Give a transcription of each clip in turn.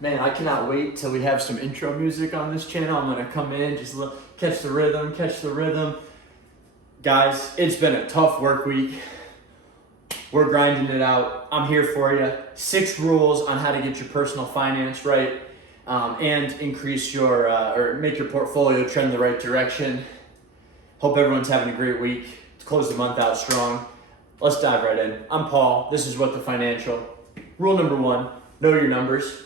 Man, I cannot wait till we have some intro music on this channel. I'm gonna come in, just catch the rhythm. Guys, it's been a tough work week. We're grinding it out. I'm here for you. 6 rules on how to get your personal finance right and increase your, or make your portfolio trend in the right direction. Hope everyone's having a great week. To close the month out strong. Let's dive right in. I'm Paul. This is What the Financial. Rule number 1, know your numbers.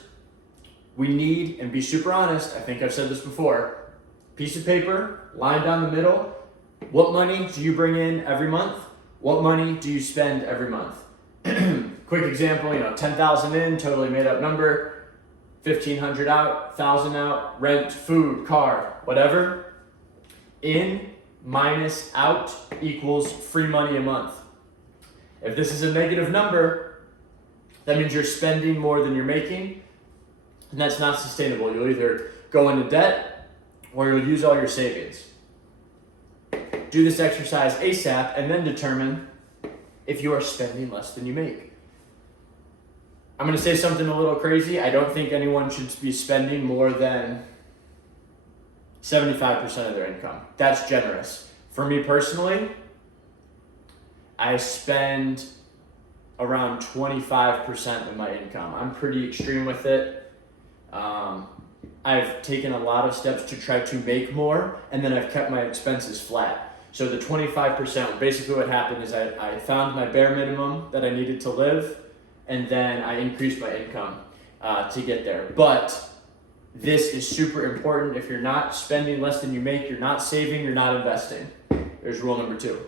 We need, and be super honest, I think I've said this before, piece of paper, line down the middle. What money do you bring in every month? What money do you spend every month? Quick example, 10,000 in, totally made up number, 1,500 out, 1,000 out, rent, food, car, whatever. In minus out equals free money a month. If this is a negative number, that means you're spending more than you're making. And that's not sustainable. You'll either go into debt or you'll use all your savings. Do this exercise ASAP and then determine if you are spending less than you make. I'm going to say something a little crazy. I don't think anyone should be spending more than 75% of their income. That's generous. For me personally, I spend around 25% of my income. I'm pretty extreme with it. I've taken a lot of steps to try to make more, and then I've kept my expenses flat. So the 25%, basically what happened is I found my bare minimum that I needed to live, and then I increased my income to get there. But this is super important. If you're not spending less than you make, you're not saving, you're not investing. There's rule number 2.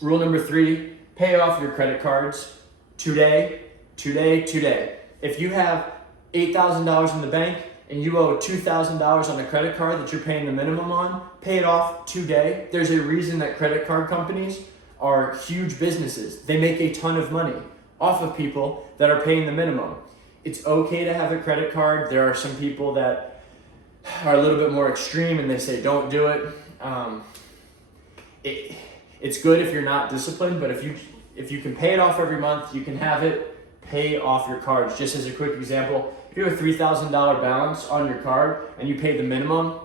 Rule number 3, pay off your credit cards today. If you have $8,000 in the bank and you owe $2,000 on a credit card that you're paying the minimum on, pay it off today. There's a reason that credit card companies are huge businesses. They make a ton of money off of people that are paying the minimum. It's okay to have a credit card. There are some people that are a little bit more extreme and they say don't do it. It's good if you're not disciplined, but if you can pay it off every month, you can have it. Pay off your cards. Just as a quick example, if you have a $3,000 balance on your card and you pay the minimum,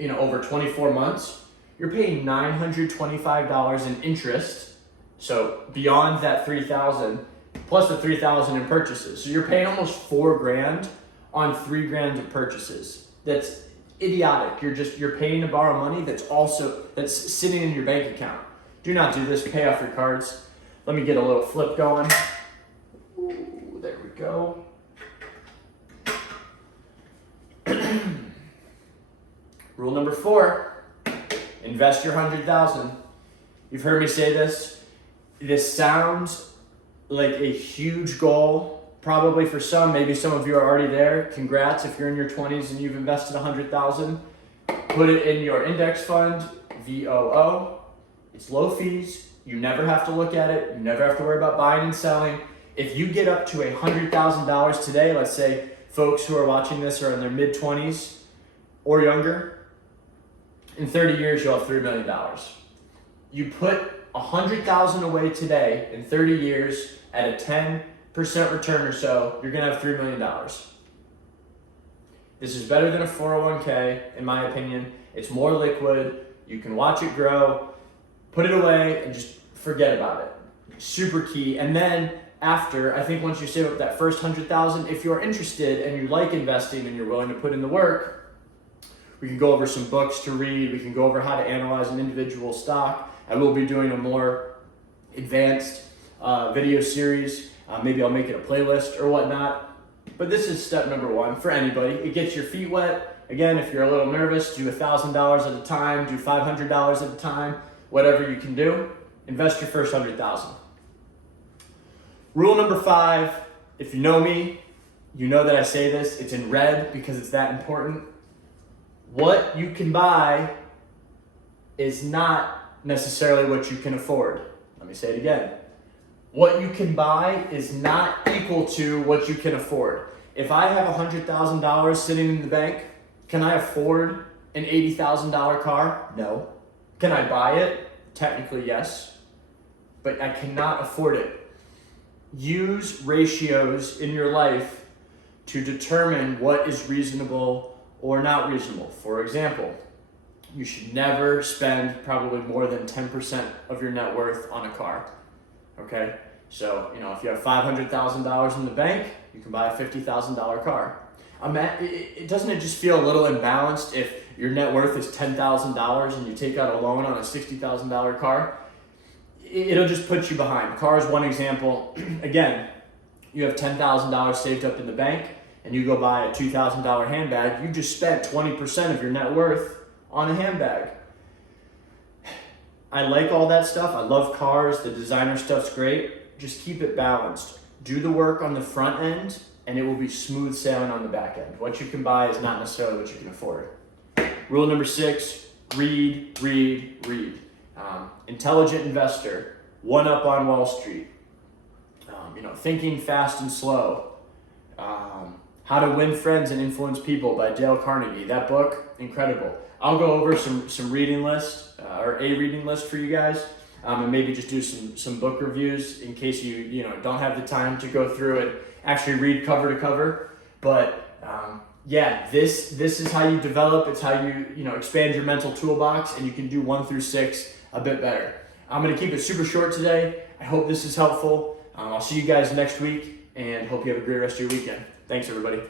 over 24 months, you're paying $925 in interest. So beyond that $3,000 plus the $3,000 in purchases. So you're paying almost $4,000 on $3,000 of purchases. That's idiotic. You're paying to borrow money that's sitting in your bank account. Do not do this. Pay off your cards. Let me get a little flip going. Ooh, there we go. Rule number 4, invest your $100,000. You've heard me say this. This sounds like a huge goal, probably for some. Maybe some of you are already there. Congrats if you're in your 20s and you've invested $100,000. Put it in your index fund, VOO. It's low fees. You never have to look at it. You never have to worry about buying and selling. If you get up to $100,000 today, let's say folks who are watching this are in their mid-20s or younger, in 30 years, you'll have $3 million. You put $100,000 away today, in 30 years, at a 10% return or so, you're gonna have $3 million. This is better than a 401k, in my opinion. It's more liquid. You can watch it grow, put it away, and just forget about it. Super key. And then after, I think once you save up that first $100,000, if you're interested and you like investing and you're willing to put in the work, we can go over some books to read. We can go over how to analyze an individual stock. I will be doing a more advanced video series. Maybe I'll make it a playlist or whatnot. But this is step number 1 for anybody. It gets your feet wet. Again, if you're a little nervous, do $1,000 at a time, do $500 at a time, whatever you can do. Invest your first $100,000. Rule number 5, if you know me, you know that I say this. It's in red because it's that important. What you can buy is not necessarily what you can afford. Let me say it again. What you can buy is not equal to what you can afford. If I have $100,000 sitting in the bank, can I afford an $80,000 car? No. Can I buy it? Technically, yes. But I cannot afford it. Use ratios in your life to determine what is reasonable or not reasonable. For example, you should never spend probably more than 10% of your net worth on a car, okay? So, if you have $500,000 in the bank, you can buy a $50,000 car. Doesn't it just feel a little imbalanced if your net worth is $10,000 and you take out a loan on a $60,000 car? It'll just put you behind. Car is one example. Again, you have $10,000 saved up in the bank and you go buy a $2,000 handbag, you just spent 20% of your net worth on a handbag. I like all that stuff. I love cars. The designer stuff's great. Just keep it balanced. Do the work on the front end and it will be smooth sailing on the back end. What you can buy is not necessarily what you can afford. Rule number 6, read, read, read. Intelligent Investor, One Up on Wall Street, Thinking Fast and Slow, How to Win Friends and Influence People by Dale Carnegie. That book, incredible. I'll go over some reading list or a reading list for you guys, and maybe just do some book reviews in case you don't have the time to go through and actually read cover to cover. But this is how you develop. It's how you expand your mental toolbox, and you can do 1 through 6 a bit better. I'm gonna keep it super short today. I hope this is helpful. I'll see you guys next week, and hope you have a great rest of your weekend. Thanks, everybody.